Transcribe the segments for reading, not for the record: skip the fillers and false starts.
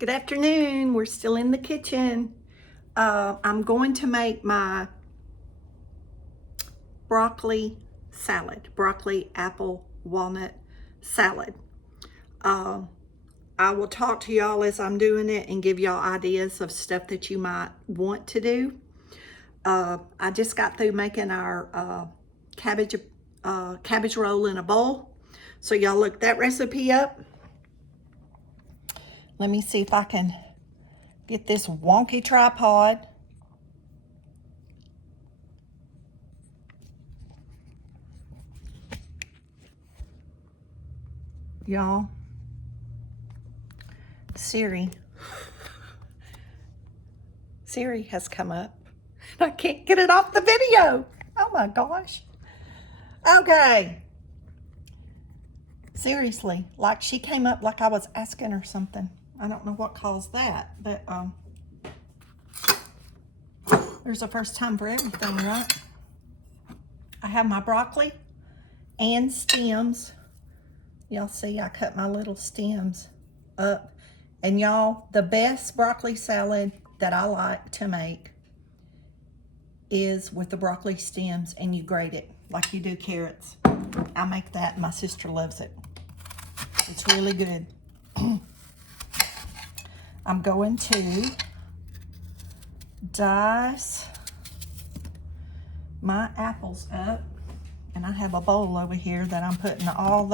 Good afternoon. We're still in the kitchen. I'm going to make my broccoli salad, broccoli, apple, walnut salad. I will talk to y'all as I'm doing it and give y'all ideas of stuff that you might want to do. I just got through making our cabbage roll in a bowl. So y'all look that recipe up. Let me see if I can get this wonky tripod. Y'all, Siri has come up. I can't get it off the video. Oh my gosh. Okay. Seriously, like she came up like I was asking her something. I don't know what caused that, but there's a first time for everything, right? I have my broccoli and stems. Y'all see I cut my little stems up. And y'all, the best broccoli salad that I like to make is with the broccoli stems and you grate it like you do carrots. I make that and my sister loves it. It's really good. I'm going to dice my apples up, and I have a bowl over here that I'm putting all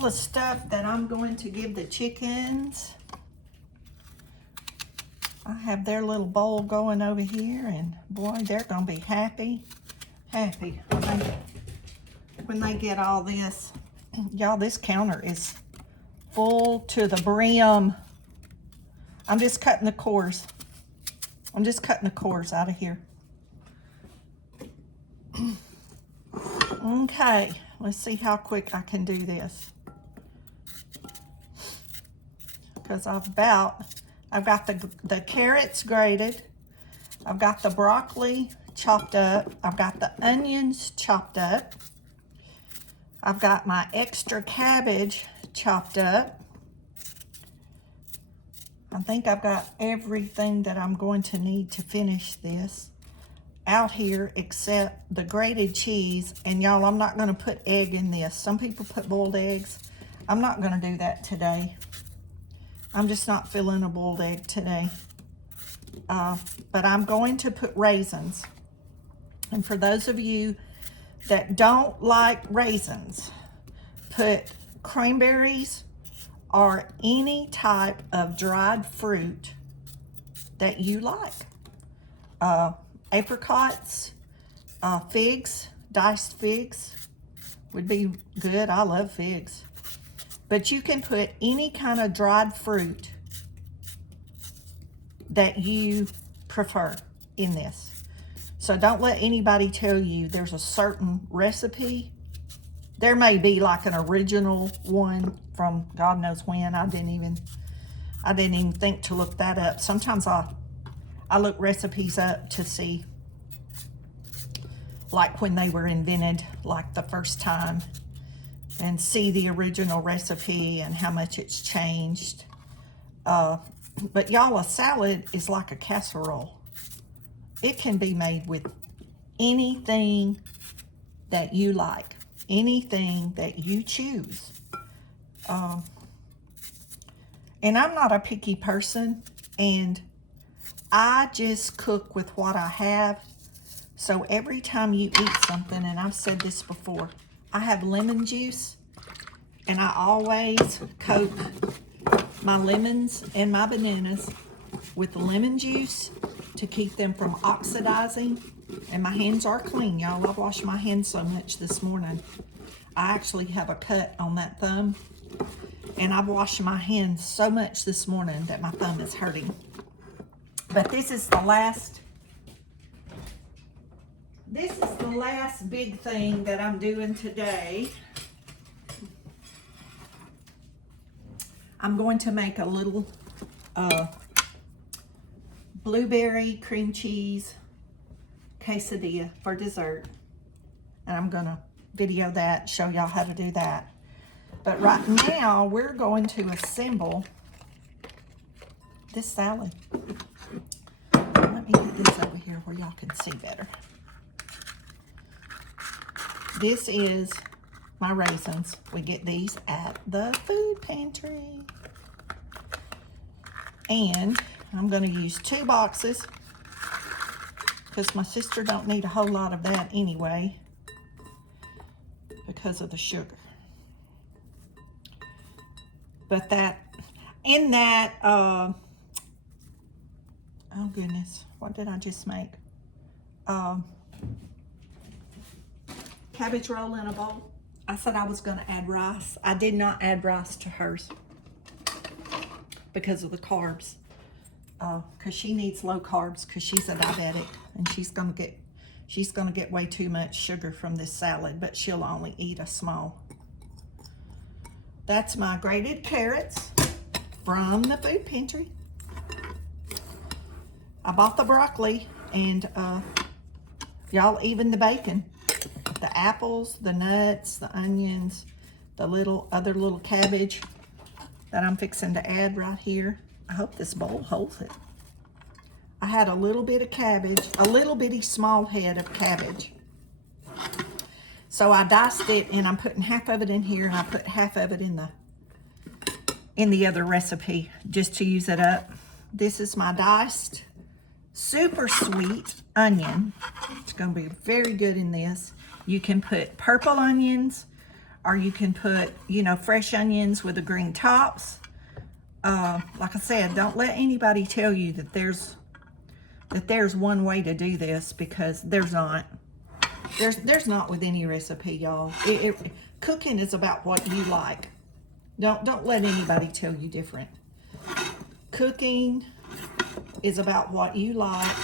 the stuff that I'm going to give the chickens. I have their little bowl going over here, and boy, they're gonna be happy when they get all this. Y'all, this counter is full to the brim. I'm just cutting the cores. Out of here. Okay, let's see how quick I can do this. Because I've got the carrots grated. I've got the broccoli chopped up. I've got the onions chopped up. I've got my extra cabbage chopped up. I think I've got everything that I'm going to need to finish this out here except the grated cheese. And y'all, I'm not going to put egg in this. Some people put boiled eggs. I'm not going to do that today. I'm just not feeling a boiled egg today. But I'm going to put raisins. And for those of you that don't like raisins, put cranberries or any type of dried fruit that you like. Apricots, figs, diced figs would be good. I love figs. But you can put any kind of dried fruit that you prefer in this. So don't let anybody tell you there's a certain recipe. There may be like an original one from God knows when. I didn't even think to look that up. Sometimes I look recipes up to see like when they were invented, like the first time, and see the original recipe and how much it's changed. But y'all, a salad is like a casserole. It can be made with anything that you like, anything that you choose. And I'm not a picky person, and I just cook with what I have. So every time you eat something, and I've said this before, I have lemon juice, and I always coat my lemons and my bananas with lemon juice to keep them from oxidizing. And my hands are clean, y'all. I washed my hands so much this morning. I actually have a cut on that thumb, and I've washed my hands so much this morning that my thumb is hurting. But this is the last big thing that I'm doing today. I'm going to make a little blueberry cream cheese quesadilla for dessert. And I'm gonna video that, show y'all how to do that. But right now, we're going to assemble this salad. Let me put this over here where y'all can see better. This is my raisins. We get these at the food pantry. And I'm going to use 2 boxes because my sister don't need a whole lot of that anyway because of the sugar. But oh goodness, what did I just make? Cabbage roll in a bowl. I said I was going to add rice. I did not add rice to hers because of the carbs. Because she needs low carbs because she's a diabetic and she's gonna get way too much sugar from this salad, but she'll only eat a small. That's my grated carrots from the food pantry. I bought the broccoli and y'all, even the bacon, the apples, the nuts, the onions, the other little cabbage that I'm fixing to add right here. I hope this bowl holds it. I had a little bit of cabbage, a little bitty small head of cabbage. So I diced it and I'm putting half of it in here and I put half of it in the other recipe just to use it up. This is my diced super sweet onion. It's gonna be very good in this. You can put purple onions or you can put, fresh onions with the green tops. Like I said, don't let anybody tell you that there's one way to do this, because there's not. There's not with any recipe, y'all. Cooking is about what you like. Don't let anybody tell you different. Cooking is about what you like,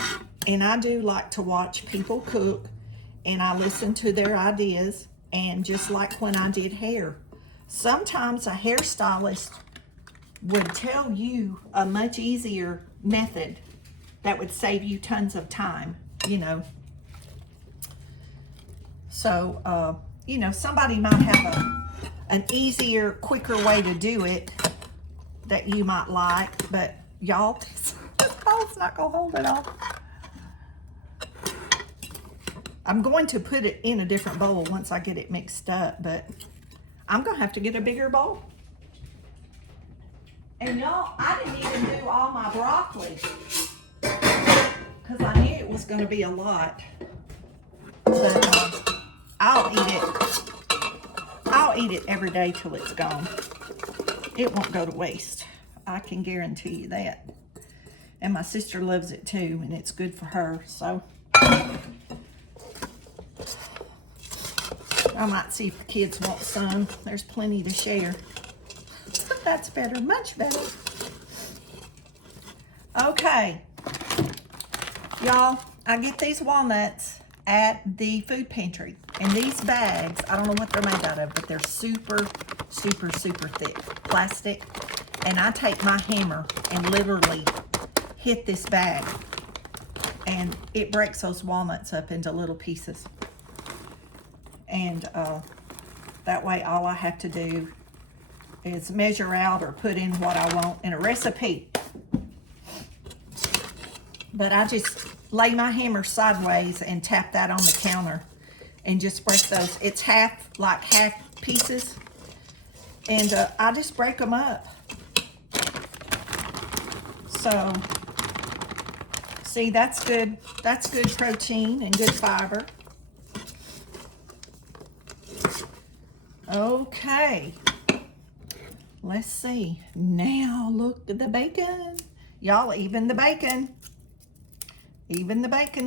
and I do like to watch people cook, and I listen to their ideas. And just like when I did hair, sometimes a hairstylist would tell you a much easier method that would save you tons of time, So, somebody might have an easier, quicker way to do it that you might like, but y'all, this bowl's not gonna hold it all. I'm going to put it in a different bowl once I get it mixed up, but I'm gonna have to get a bigger bowl. And y'all, I didn't even do all my broccoli because I knew it was going to be a lot. But I'll eat it every day till it's gone. It won't go to waste. I can guarantee you that. And my sister loves it too, and it's good for her. So I might see if the kids want some. There's plenty to share. That's better, much better. Okay, y'all, I get these walnuts at the food pantry. And these bags, I don't know what they're made out of, but they're super, super, super thick plastic. And I take my hammer and literally hit this bag. And it breaks those walnuts up into little pieces. And that way all I have to do is measure out or put in what I want in a recipe. But I just lay my hammer sideways and tap that on the counter and just break those. It's half pieces. And I just break them up. So, see, that's good. That's good protein and good fiber. Okay. Let's see. Now look at the bacon. Y'all, even the bacon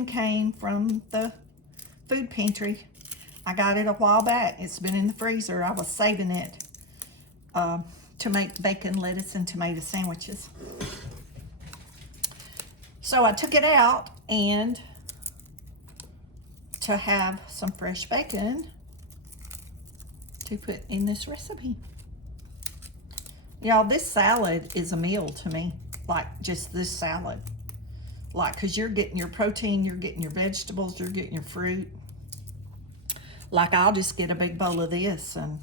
came from the food pantry. I got it a while back. It's been in the freezer. I was saving it to make bacon, lettuce, and tomato sandwiches. So I took it out and to have some fresh bacon to put in this recipe. Y'all, this salad is a meal to me. Like, just this salad. Like, because you're getting your protein, you're getting your vegetables, you're getting your fruit. Like, I'll just get a big bowl of this and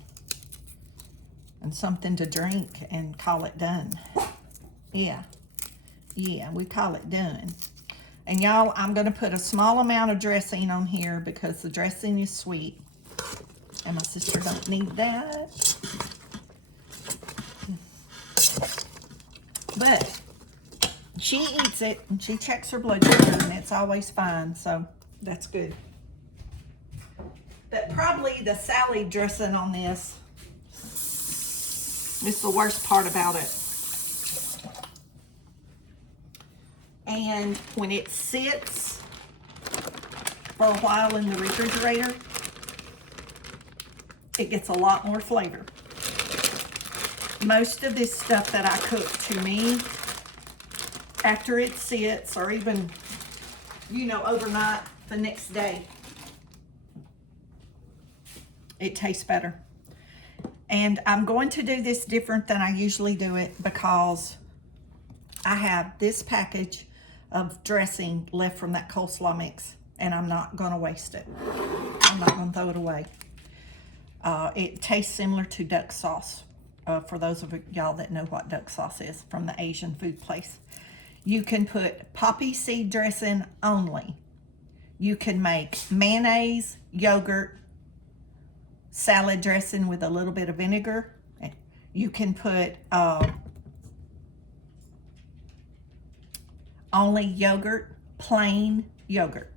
something to drink and call it done. Yeah. Yeah, we call it done. And y'all, I'm going to put a small amount of dressing on here because the dressing is sweet. And my sister don't need that. But she eats it and she checks her blood sugar and it's always fine. So that's good. But probably the salad dressing on this is the worst part about it. And when it sits for a while in the refrigerator, it gets a lot more flavor. Most of this stuff that I cook, to me, after it sits, or even, you know, overnight the next day, it tastes better. And I'm going to do this different than I usually do it because I have this package of dressing left from that coleslaw mix, and I'm not going to waste it. I'm not going to throw it away. It tastes similar to duck sauce, for those of y'all that know what duck sauce is from the Asian food place. You can put poppy seed dressing only. You can make mayonnaise, yogurt, salad dressing with a little bit of vinegar. You can put only yogurt, plain yogurt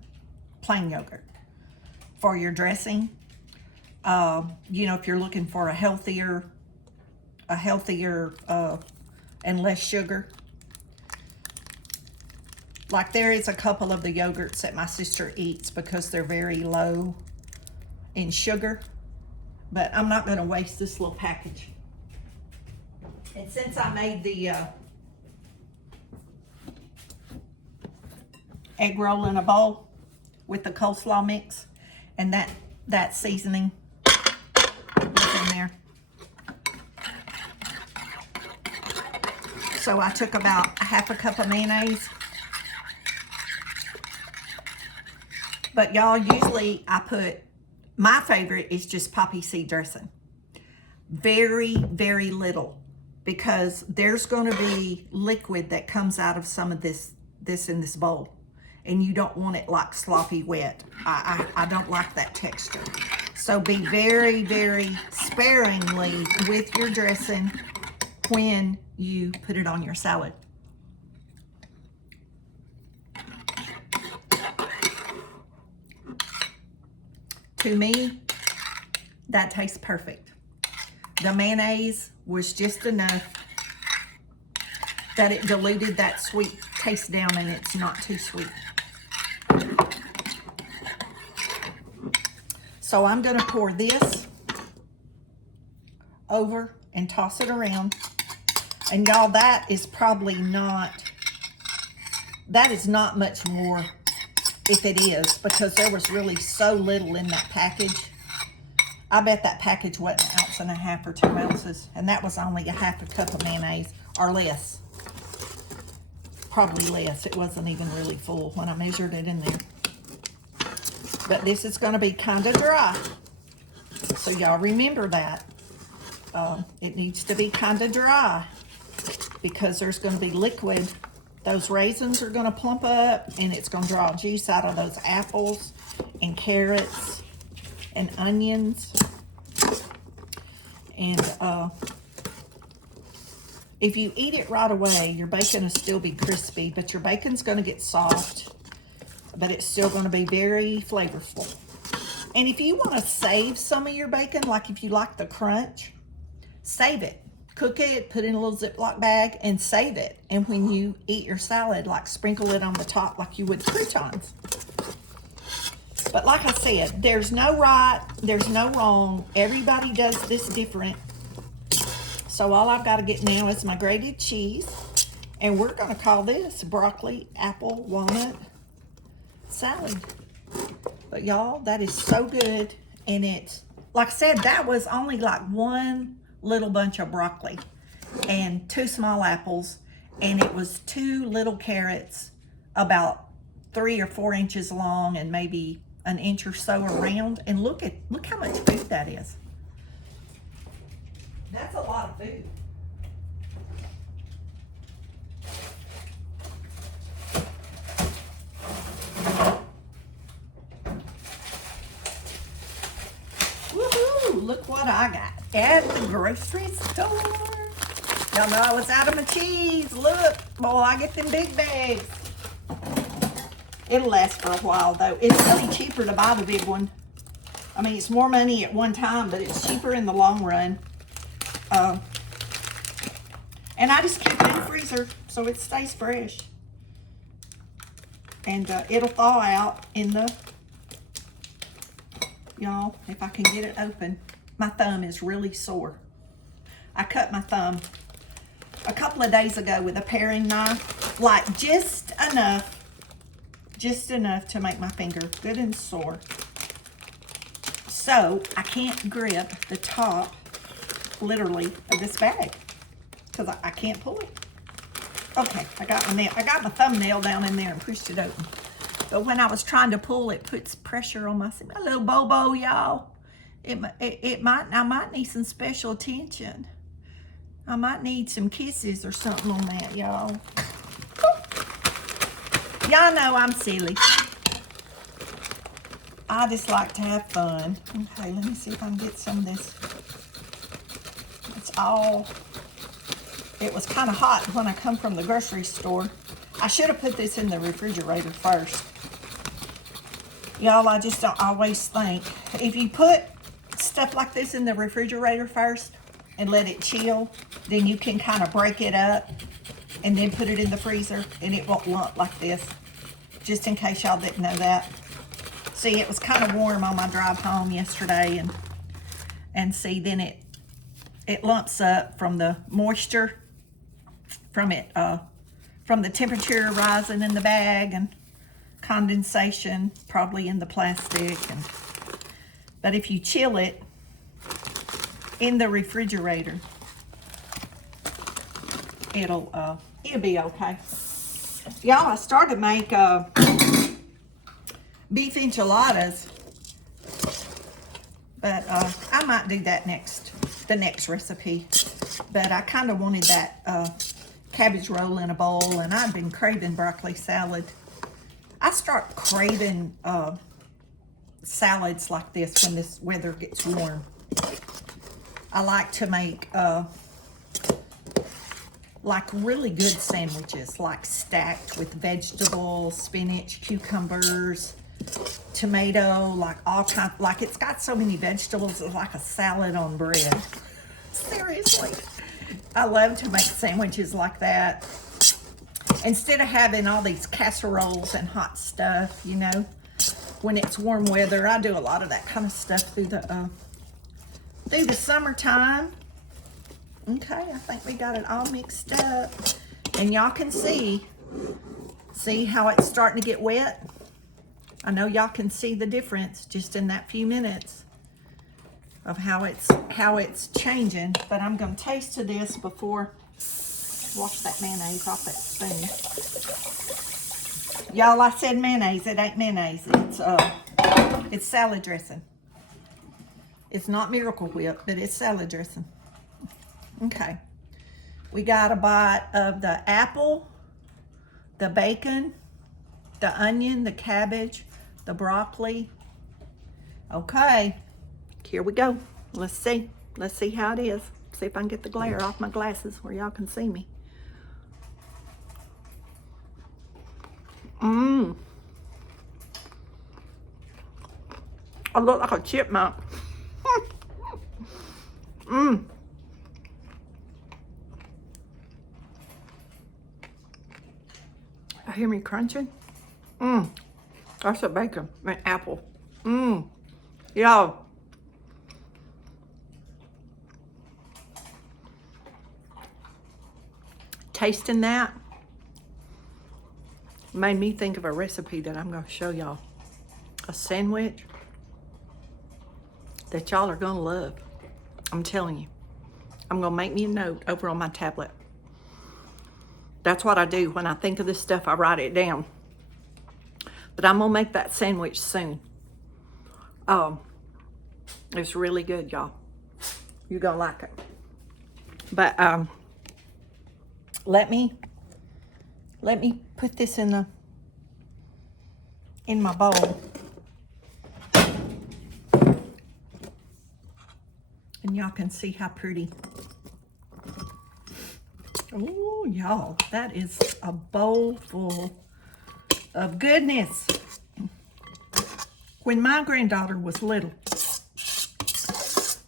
for your dressing. You know, if you're looking for a healthier and less sugar. Like there is a couple of the yogurts that my sister eats because they're very low in sugar, but I'm not going to waste this little package. And since I made the egg roll in a bowl with the coleslaw mix, and that seasoning was in there. So I took about half a cup of mayonnaise. But y'all, usually I put, my favorite is just poppy seed dressing. Very, very little, because there's going to be liquid that comes out of some of this in this bowl. And you don't want it like sloppy wet. I don't like that texture. So be very, very sparingly with your dressing when you put it on your salad. To me, that tastes perfect. The mayonnaise was just enough that it diluted that sweet taste down, and it's not too sweet. So I'm going to pour this over and toss it around. And y'all, that is not much more, if it is, because there was really so little in that package. I bet that package wasn't 1.5 ounces or 2 ounces, and that was only a half a cup of mayonnaise, or less. Probably less. It wasn't even really full when I measured it in there. But this is going to be kind of dry, so y'all remember that. It needs to be kind of dry because there's going to be liquid. Those raisins are going to plump up, and it's going to draw juice out of those apples and carrots and onions. And if you eat it right away, your bacon will still be crispy, but your bacon's going to get soft, but it's still going to be very flavorful. And if you want to save some of your bacon, like if you like the crunch, save it. Cook it, put it in a little Ziploc bag, and save it. And when you eat your salad, like sprinkle it on the top like you would croutons. But like I said, there's no right, there's no wrong. Everybody does this different. So all I've got to get now is my grated cheese. And we're going to call this broccoli, apple, walnut salad. But y'all, that is so good. And it's, like I said, that was only like one little bunch of broccoli and 2 small apples, and it was 2 little carrots about 3 or 4 inches long and maybe an inch or so around. And look how much food that is. That's a lot of food. what I got at the grocery store. Y'all know I was out of my cheese. Look, boy, I get them big bags. It'll last for a while, though. It's really cheaper to buy the big one. I mean, it's more money at one time, but it's cheaper in the long run. And I just keep it in the freezer so it stays fresh. And it'll thaw out in the... Y'all, if I can get it open. My thumb is really sore. I cut my thumb a couple of days ago with a paring knife. Like just enough to make my finger good and sore. So I can't grip the top, literally, of this bag. Because I can't pull it. Okay, I got my thumbnail down in there and pushed it open. But when I was trying to pull, it puts pressure on my little bobo, y'all. I might need some special attention. I might need some kisses or something on that, y'all. Y'all know I'm silly. I just like to have fun. Okay, let me see if I can get some of this. It was kind of hot when I come from the grocery store. I should have put this in the refrigerator first. Y'all, I just don't always think. If you put stuff like this in the refrigerator first and let it chill, then you can kind of break it up and then put it in the freezer and it won't lump like this. Just in case y'all didn't know that. See, it was kind of warm on my drive home yesterday, and see, then it lumps up from the moisture from the temperature rising in the bag and condensation probably in the plastic. But if you chill it in the refrigerator, it'll be okay. Y'all, I started to make beef enchiladas, but I might do that the next recipe. But I kind of wanted that cabbage roll in a bowl, and I've been craving broccoli salad. I start craving salads like this when this weather gets warm. I like to make like really good sandwiches, like stacked with vegetables, spinach, cucumbers, tomato, like all kinds. Like it's got so many vegetables, it's like a salad on bread. Seriously, I love to make sandwiches like that. Instead of having all these casseroles and hot stuff, you know, when it's warm weather, I do a lot of that kind of stuff through the summertime. Okay, I think we got it all mixed up. And y'all can see how it's starting to get wet? I know y'all can see the difference just in that few minutes of how it's changing. But I'm going to taste to this before wash that mayonnaise off that spoon. Y'all, I said mayonnaise. It ain't mayonnaise. It's salad dressing. It's not Miracle Whip, but it's salad dressing. Okay. We got a bite of the apple, the bacon, the onion, the cabbage, the broccoli. Okay. Here we go. Let's see. Let's see how it is. See if I can get the glare off my glasses where y'all can see me. I look like a chipmunk. I hear me crunching. That's a bacon and apple. Y'all. Tasting that made me think of a recipe that I'm going to show y'all. A sandwich that y'all are going to love. I'm telling you. I'm going to make me a note over on my tablet. That's what I do. When I think of this stuff, I write it down. But I'm going to make that sandwich soon. It's really good, y'all. You're going to like it. But let me put this in my bowl. And y'all can see how pretty. Oh, y'all, that is a bowl full of goodness. When my granddaughter was little,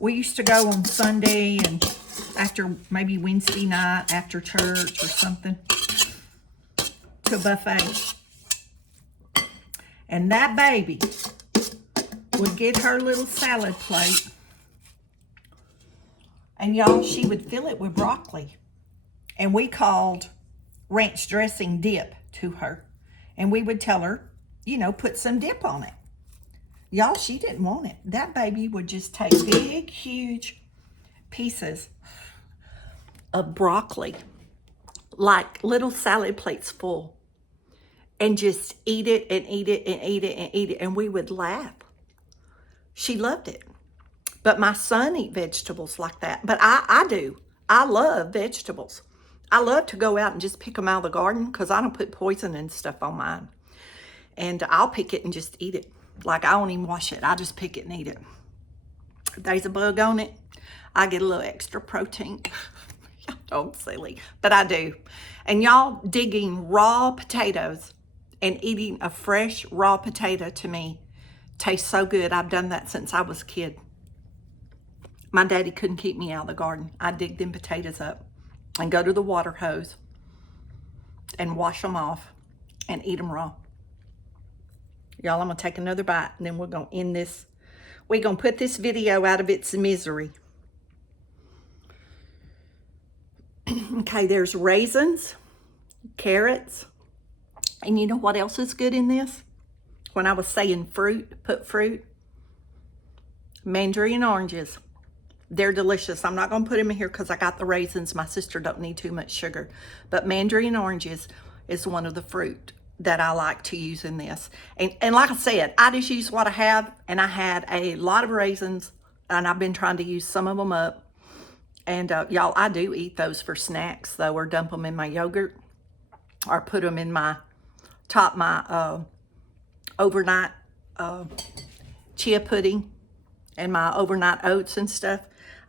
we used to go on Sunday and after maybe Wednesday night after church or something to a buffet. And that baby would get her little salad plate, and y'all, she would fill it with broccoli. And we called ranch dressing dip to her. And we would tell her, you know, put some dip on it. Y'all, she didn't want it. That baby would just take big, huge pieces of broccoli, like little salad plates full, and just eat it and eat it and eat it and eat it. And we would laugh. She loved it. But my son eat vegetables like that. But I do. I love vegetables. I love to go out and just pick them out of the garden because I don't put poison and stuff on mine. And I'll pick it and just eat it. Like, I won't even wash it. I just pick it and eat it. If there's a bug on it, I get a little extra protein. Y'all don't silly, but I do. And y'all, digging raw potatoes and eating a fresh raw potato to me tastes so good. I've done that since I was a kid. My daddy couldn't keep me out of the garden. I'd dig them potatoes up and go to the water hose and wash them off and eat them raw. Y'all, I'm going to take another bite, and then we're going to end this. We're going to put this video out of its misery. Okay, there's raisins, carrots, and you know what else is good in this? When I was saying fruit, put fruit, mandarin oranges. They're delicious. I'm not going to put them in here because I got the raisins. My sister don't need too much sugar. But mandarin oranges is one of the fruit that I like to use in this. And like I said, I just use what I have. And I had a lot of raisins. And I've been trying to use some of them up. And y'all, I do eat those for snacks, though. Or dump them in my yogurt. Or put them in my overnight chia pudding. And my overnight oats and stuff.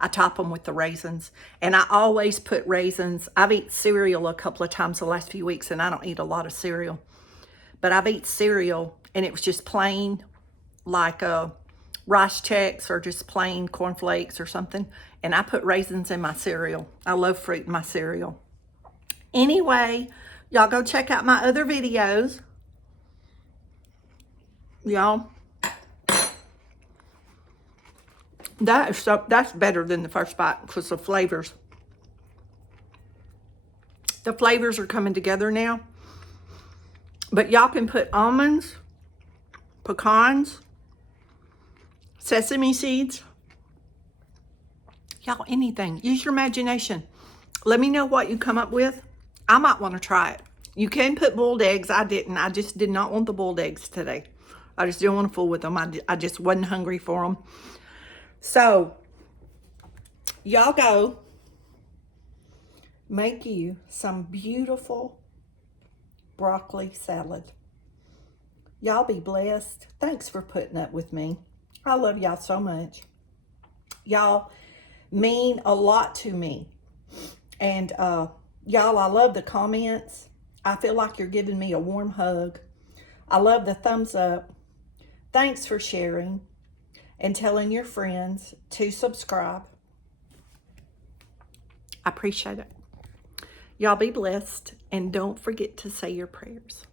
I top them with the raisins. And I always put raisins. I've eaten cereal a couple of times the last few weeks, and I don't eat a lot of cereal. But I've eaten cereal, and it was just plain, like Rice Chex or just plain cornflakes or something. And I put raisins in my cereal. I love fruit in my cereal. Anyway, y'all go check out my other videos. Y'all. That's better than the first bite because the flavors are coming together now. But y'all can put almonds, pecans, sesame seeds, y'all, anything. Use your imagination. Let me know what you come up with. I might want to try it. You can put boiled eggs. I didn't. I just did not want the boiled eggs today. I just didn't want to fool with them. I just wasn't hungry for them. So, y'all go make you some beautiful broccoli salad. Y'all be blessed. Thanks for putting up with me. I love y'all so much. Y'all mean a lot to me. And y'all, I love the comments. I feel like you're giving me a warm hug. I love the thumbs up. Thanks for sharing and telling your friends to subscribe. I appreciate it. Y'all be blessed, and don't forget to say your prayers.